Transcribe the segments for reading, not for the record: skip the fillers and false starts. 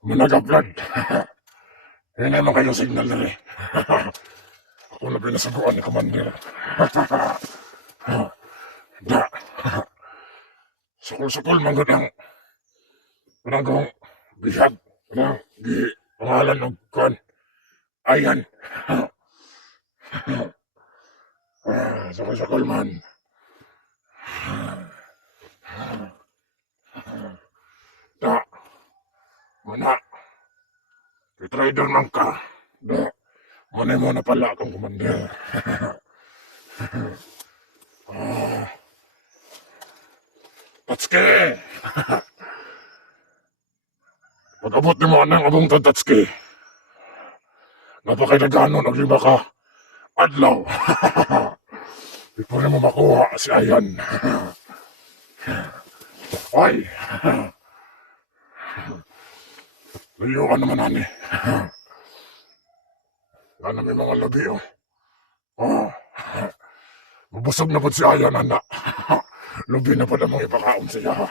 Manag-upload. Yan naman kayo signal na rin. Ako na pinasaguan ni Commander. Da. Sukul-sukul manggod ang panagong bihag. Panang di pangalan ng kon. Ayan. Sukul-sukul man. Da. Mana. Rider man ka. Da. Manay mo na pala akong Commander. Tatsuki! Pag-abot ni mo ng abong Tatsuki, napakilagano naglima ka adlaw. Di pa rin mo makuha si Ayan. Ay! Layo ka naman, ani. Yan na may mga labi, oh. Oh. Mabusog na po si Ayan, anak. Labi na pa namang ipakaon siya, ha.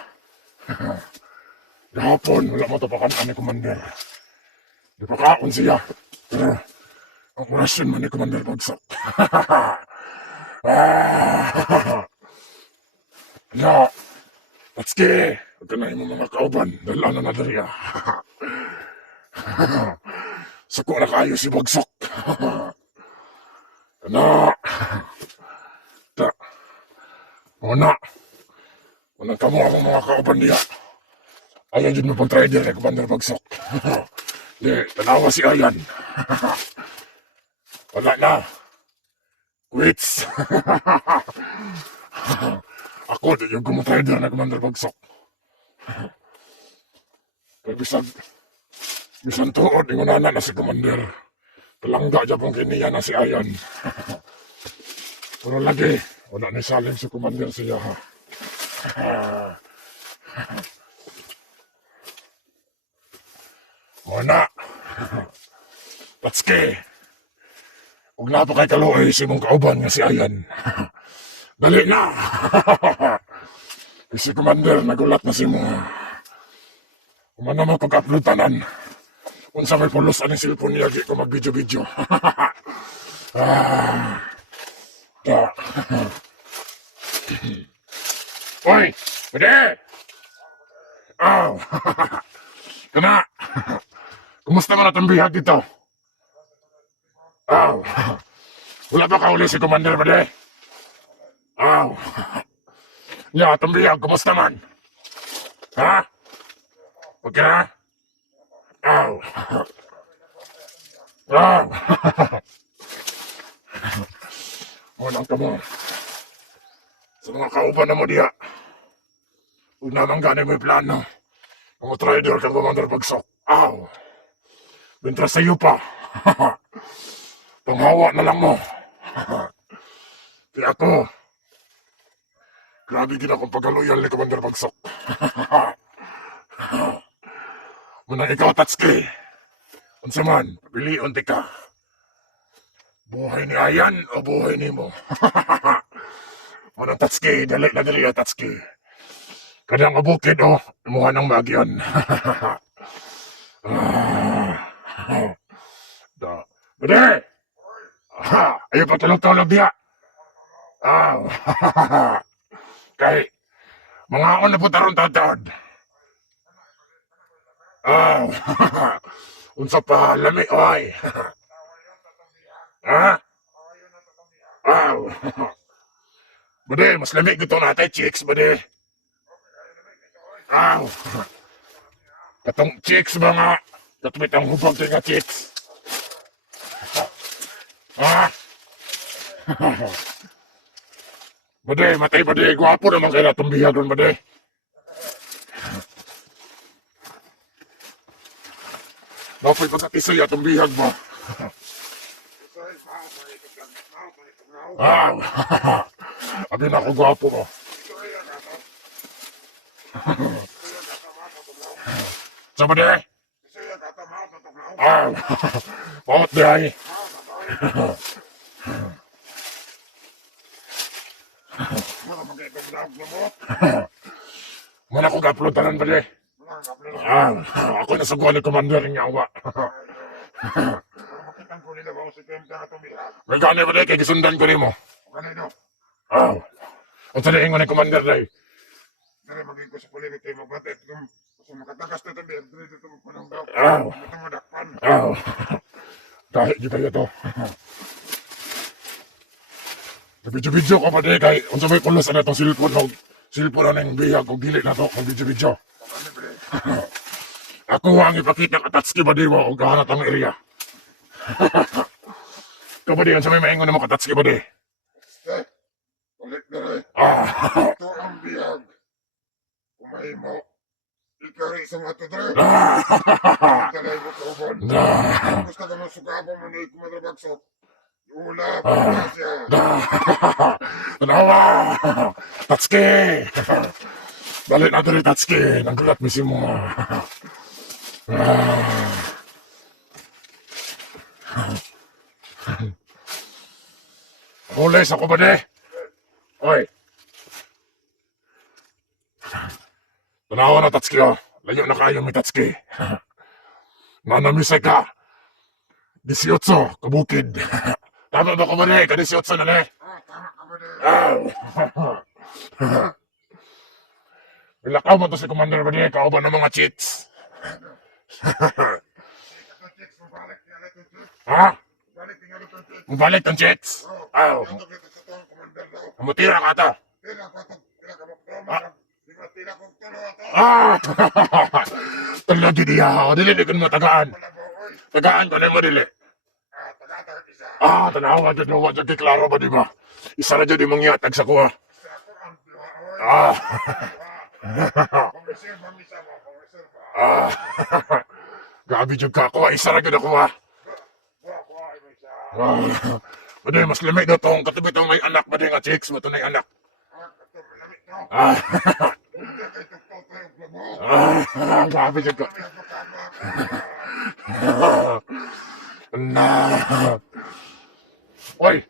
Gahapon, wala matapakan ani Commander. Ipakaon siya. Pero, ang orasyon man ni Commander Bagsak. Ya, Tatsuki, ito na yung mga kauban. Dala na dariya. Sako na kayo si Bagsak. Anak. Ta. Una. Unang kamo ang mga kauban niya. Ayan yun mo pag-trader ni Commander Bagsak. Di, tanawa si Ayan. Wala na. Quits. Ako, di yung kumatrader na Commander Bagsak. Pero bisan tuod, yung nana na si Commander. Palangga dyan pong kiniya na si Ayan. Pero lagi, wala ni saling si Commander siya, ha. Muna. Tatsuki. Huwag na pa kay kaluoy si mong kauban nga si Ayan. Dali na. Si Commander, nagulat na si mo. Umano mo pag-upload tanan. Unsa may pulos aning cellphone niya, di ko mag-video-video. Oy! Pwede! Oh! Kana! Kumusta man atong bihag dito? Oh! Wala ba kauli si Commander, pwede? Oh! Ya, atong bihag, kumusta man? Ha? Okay na? Oh! Oh! Unang ka mo. Sa mga kauban na mo diya. Huwag naman gani mo yung plano. Mga trader kang Commander Bagsak. Aw! Bintra sa iyo pa. Panghawa na lang mo. Kaya ako, grabe gina kong pagkaloyal ni Commander Bagsak. Munang ikaw, Tatsuki. Unsa man, piliun ti ka. Buhay ni Ayan o buhay ni mo? Munang Tatsuki, dali na dali Tatsuki. Kadang mabukid o, imuha ng magyan. Da. Bade! Ayaw pa tulog-tulog diya. Kay, mga on na po taron tatad. Unsa pa, lami, oy. Ha? Bade, mas lami gito natin, chicks, bade. Katong chicks mga, katwit ang hubag tayo nga chicks. Bade, matay bade, gwapo naman kayo natong biyagon, bade. Mapoy pagkatisoy atong bihag mo. Abi na ako gwapo mo. Sa bade? Paot di ay. Muna ko ga-upload tanan bade. Ah, ako na sa ni Commander ng yawa. May gani ba kay gisundan ko nimo? Ah, ang tanayin ko ni Commander day. Dari maging ko sa polemik kayo magbate. Kung makatakas na tabi, dito ito magpanong daw. Ah, Matamadakpan. ah, kahit di kayo to. Video-video ko pa di kay unsa may kulos na itong silpon na ng bihag kung dili na to kung video-video. Ako ang ipakita ka Tatsuki ba di mo o kahanat ang area. Ikaw ba di unsa may maingon na mo ka Tatsuki ba di? Ulit na rin. Ah, Ito ang biyag. Kumain mo. Ikari sa mga tudre. Talay mo kaubon. Gusto ka mong sugabo mo na ikumadrabagsok. Ula, pagkasya. Tanawa! Tatsuki! Balik natin ni Tatsuki. Nanggulat mismo. Hulis ako ba di? Oy! Tanawa na Tatsuki oh. Layo na kayo mi Tatsuki. Nanamisay ka. 18, kabukid. Tama ba ko ba di? Ka-18 na ni? Tama ka ba rin? Bilakaw mo to si Commander ba di? Kao ba ng mga cheats? Ito chicks, mabalik niya na ito chicks. Ha? Balik niya na ito chicks. Mabalik ng cheats? Aw. Ito kita sa tuwang commander daw. Mutira ka to. Tira ko ito. Tira ka magtama. Tira kong tulo ito. Ah! Talagi diya. Dili di ko mo tagaan. Wala ba, oy? Tagaan ko na mo dili. Tagatag isa. Ah, tanawa dyan mo. Dyan klaro ba di ba? Isa na dyan di mangyatag sa kuha. Sa ako ang duha, oy. Ah! Pang-reserve ang isa mo. Pang-reserve. Ah! Gabi dyan ka kuha. Isa na dyan na kuha. Kuha ay may isa. Ah! Bade, mas limit na tong katabi tong may anak. Bade nga chicks mo to na anak. Ito, malamit no. Ah! Hindi kay tuktok tayo glabo. Ah! Gabi dyan ka. Na. Oy!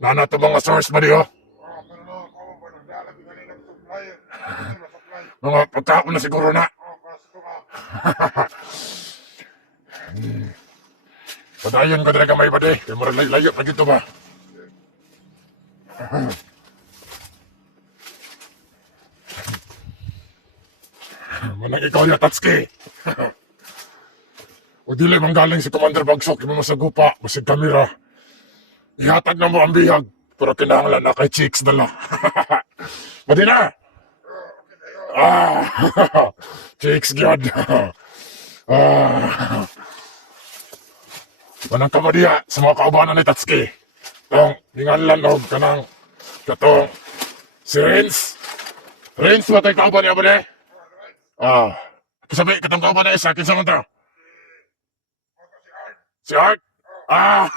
Nana to mga source ba di oh? Pero no, ako ba nang dalag yung galing supply. Hindi ma-supply. Mga pagkaon na siguro na. Pasto ka. Padayon ka talaga may bade. Kaya mo rin layo pa dito ba? Manang ikaw ya Tatsuki. O dili mang galing si Commander Bagsok, yung mga sagupa, masig kamera. Ihatag na mo ang bihag, pero kinahanglan na kay chicks dala. Badi na! Ah! Chicks gyud. Ah! Manang ka ba diya sa mga kaubanan ni Tatsuki? Tong, ningalan og kanang katong si Renz. Renz, matay kauban niya ba di? Ah. Kasabi, katong kauban na isa, kinsa man to? Si Art? Ah!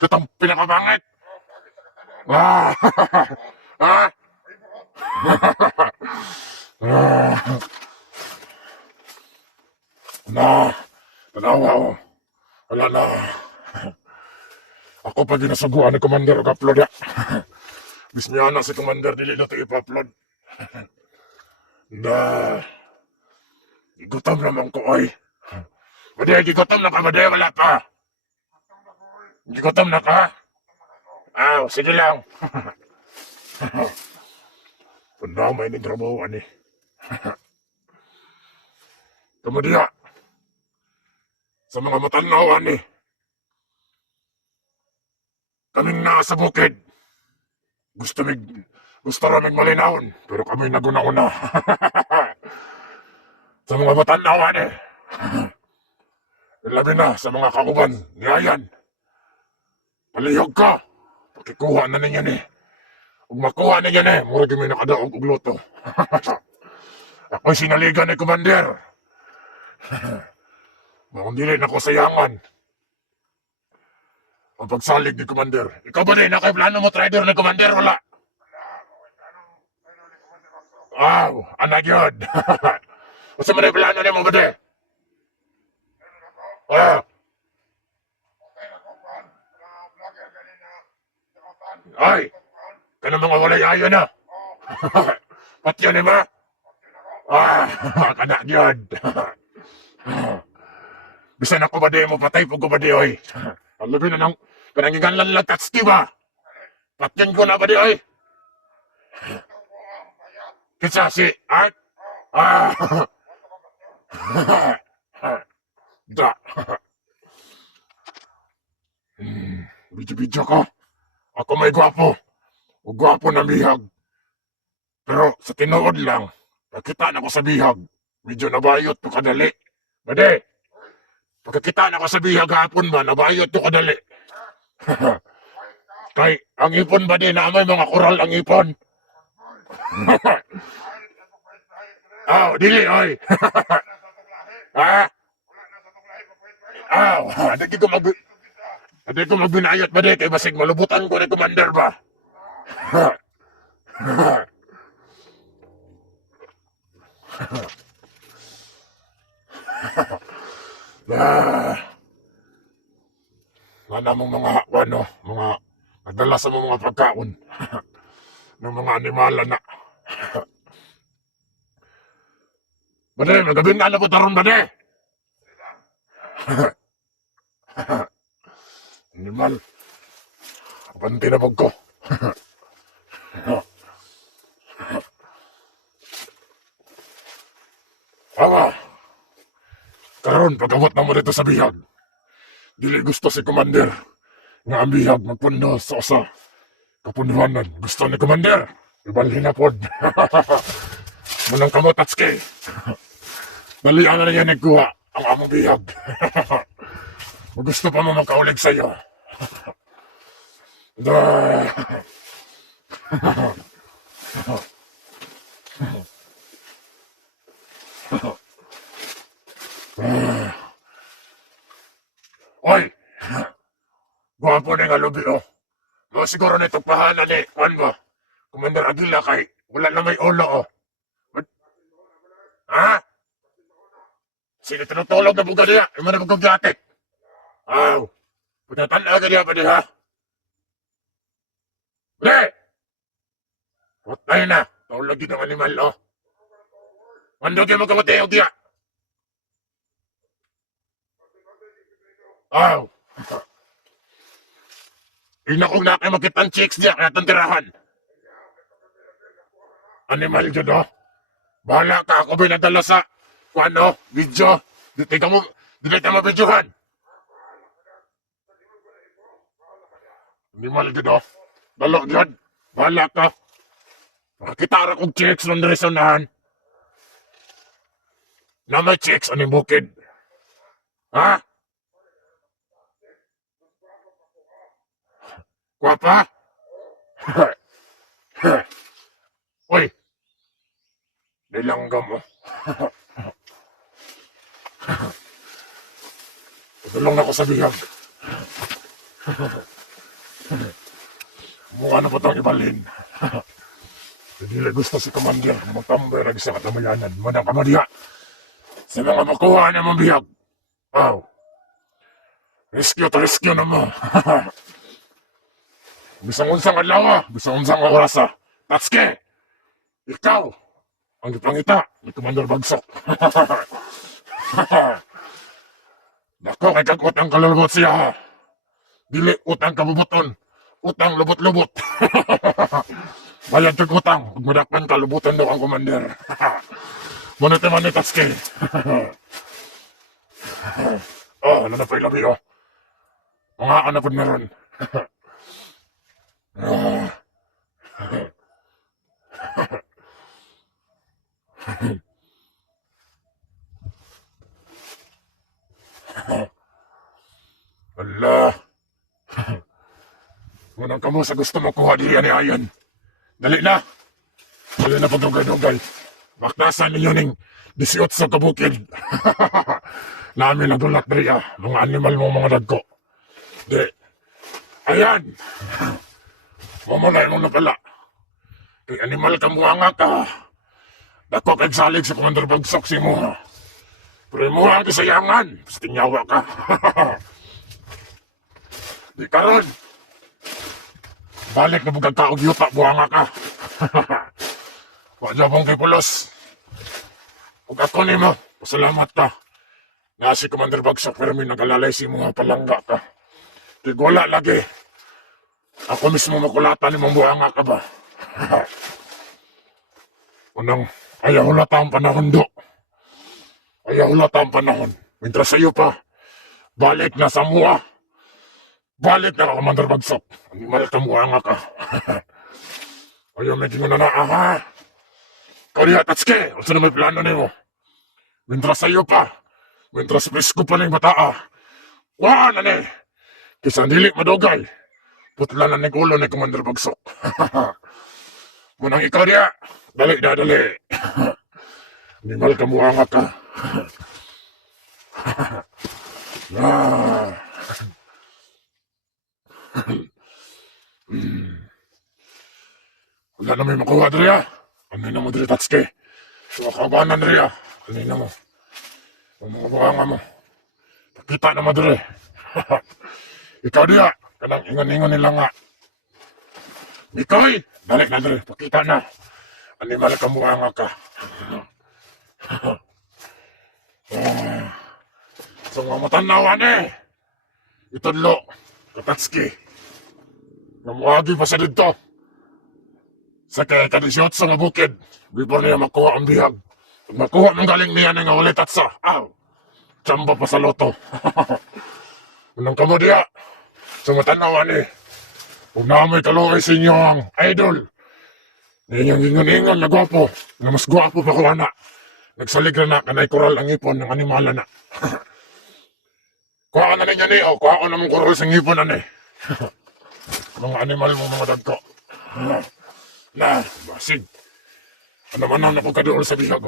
Katong pinakabangit! Ah! Ah! Ah! Na! Tanawa ko. Wala na. Ako pa ginasuguan ni Commander og upload ya. Bismiya na si Commander dili na ito ipa-upload. Na! Igutom naman ko ay. Bade, gigutom na ka, bade, wala pa. Gigutom na ka? Ah, sige lang. Tanda may nitrabaho ani. Kemudian, sa mga matanaw ani. Kaming nasa bukid. Gusto raming malinawon, pero kami naguna-una. Sa mga matanaw ani. Labi na sa mga kauban ni Ayan. Palihog ka. Pakikuha na ninyo ni. Kung makuha ninyo ni, mura kami nakadaog og luto. Ako'y sinaligan ni Commander. Mukhang dili na ko sayangan. Ang pagsalig ni Commander. Ikaw ba din? Nakay plano mo trader ni Commander? Wala. Aw, anak yun. Basta mo na yung plano niya mo ba din? Ah. Ay, kanang mga walay ayo na. Patyo ni ma? Kana yun. Bisan ako ba di mo patay po ko ba di oy. Ang labi na nang kanangingan lang tatski ba? Patyan ko na ba di oy? Kitsa si Art? Da. Bidyo-bidyo ko. Ako may gwapo. O gwapo na bihag. Pero sa tinuod lang, pagkita na ko sa bihag, medyo nabayot to kadali. Bade, pagkakita na ko sa bihag hapon ba, nabayot to kadali. Kay, ang ipon ba din na may mga kural ang ipon? Dili, oy. Hindi ko magbinayot ba di, kay basig malubutan ko ni Commander ba? Wala mong mga, mga nadala sa mga pagkaon ng mga animala na. Bade, magabing na po taron bade. Animal. Kapanti na pag ko. Karon, pag-abot na mo dito sa bihag. Dili gusto si Commander nga ang bihag magpundo sa usa. Kapunduhanan. Gusto ni Commander. Ibalhin na pod. Munang kamo, Tatsuki. Balian na niya nagkuha ang among bihag. Gusto pa mo makaulig sa'yo. Oy! Gwapo na nga lubi, oh. Mga siguro na itong pahanan ni Juan ba? Commander Aguila kay wala na may ulo, oh. Ha? Sino tinutulog na buga niya? Yung mga bugatik. Putatan na agad niya ba niya, ha? Bre! Patay na. Tulog yun ang animal, oh. Mando kayo magkamatay, oh, diya. Inakong na kayo makitang chicks niya, kaya tantirahan. Animal yun, oh. Bahala ka, ako binadala sa, video. Dito mo videohan. Animal yun, oh. Dalo yun. Bahala ka. Makakita kong chicks ng resonahan. Na may chicks, anong bukid? Ha? Guapa? Uy! Nilanggam mo. Tulong na ko sa bihag. Mukha na po itong ibalhin. Hindi na gusto si Commander na magtambay lagi sa katamayanan. Manang kamadiha. Sa mga makuha niya mong bihag. Rescue na mo. Bisang unsang adlaw, bisang unsang orasa. Tatsuki! Ikaw! Ang ipangita ni Commander Bagsok. Nako, kay kag utang kalulubot siya, ha? Dili utang kabubuton. Utang lubot-lubot. Bayad kag utang. Huwag madakpan kalubutan daw ang Commander. Muna teman ni Tatsuki. Ano na pa ilabi, oh. Mga anak po meron. Allah. Munang kamo sa gusto mo kuha diyan ni Ayan. Dali na. Dali na pagdugay-dugay. Baktasan ninyo ning 18 sa kabukid. Namin nagulat niya, mga animal mo mga dagko. Di. Ayan. Mamulay mo na pala. Kay animal ka nga ka. Dako kag salig sa Commander Bagsok si mo. Pero mo ang kasayangan. Basta tinyawa ka. Di karon. Balik na bugag kaog yuta, buhanga ka. Wadya pong kay pulos. Ug ako nimo, pasalamat ka. Na si Commander Bagsak pero may nagalalay si mga palangga ka. Di wala lagi. Ako mismo makulatan ni mong buhanga ka ba? Unang, ayaw hulata ang panahon do. Ayaw hulata ang panahon. Mientras sa'yo pa, balik na sa mua. Balik na ka, Commander Bagsak. Animal ka buhanga ka. Ayaw medyo na ha. Kaya Tatsuki, ano na may plano nimo? Mientras sa'yo pa, mientras presko pa ng bataa. Wala na ni. Kisa dili madugay. Putla na ni kulo ni Commander Bagsok. Munang ikaw diya. Dali na dali. Animal ka buhanga ka. Ah. Wala na may makuha diri. Ano na mo diri Tatsuki? Makabanan diri. Ano na mo? Ang mga buhanga mo. Pakita na mo diri. Ikaw diya. Kanang ingon-ingon nila nga. Mikoy! Balik na diri. Pakita na. Animal ka buhanga ka. So mga matanawan Itudlo. Katatsuki. Namuagi pa sa dito. Sa kaya kadisiyot sa nga bukid. Before niya makuha ang bihag. Pag makuha mong galing niya nga ulit tatsa. Aw! Tsamba pa sa loto. Unang kamo diya. Sa matanawan Huwag na may kaluoy sa inyo ang idol. Ninyang ingon-ingon na gwapo. Na mas gwapo pa ko na. Nagsalig na kanay koral ang ipon ng animala na. Kuha na niya ni. O kuha ko namang koral sa ipon na ni. Mga animal mo mga dagko. Na, basig. Ano man na po kadool sa bihag